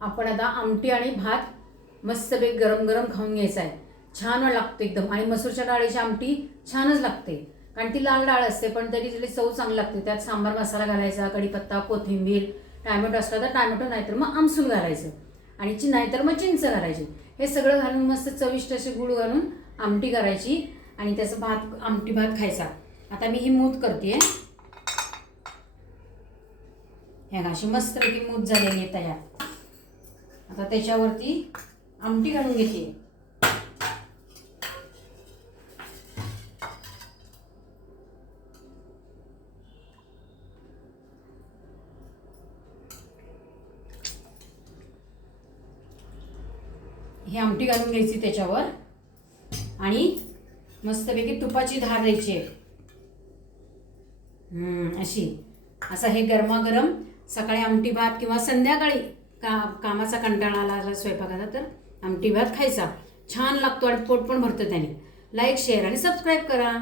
आपण आता आमटी आणि भात मस्तपैकी गरम गरम खाऊन घ्यायचा आहे. छान लागतो एकदम. आणि मसूरच्या डाळीची आमटी छानच लागते, कारण ती लाल डाळ असते पण तरी तिची चव चांगली लागते. त्यात सांबार मसाला घालायचा, कढीपत्ता, कोथिंबीर, टॅमॅटो असला तर टॅमॅटो, नाहीतर मग आमसूल घालायचं आणि नाहीतर मग चिंच घालायची. हे सगळं घालून मस्त चविष्ट असे गूळ घालून आमटी करायची आणि त्याचं भात, आमटी भात खायचा. आता मी ही मूद करते. ह्या अशी मस्तपैकी मूद झालेली आहे तयार. आता त्याच्यावरती आमटी घालून घेते. ही आमटी घालून घ्यायची त्याच्यावर आणि मस्तपैकी तुपाची धार द्यायची आहे. अशी. असं हे गरमागरम सकाळी आमटी भात किंवा संध्याकाळी कामाचा कंटाळा आला स्वयंपाकाचा तर आमटी भात खायचा. छान लागतो आणि पोट पण भरतं त्याने. लाईक, शेअर आणि सबस्क्राईब करा.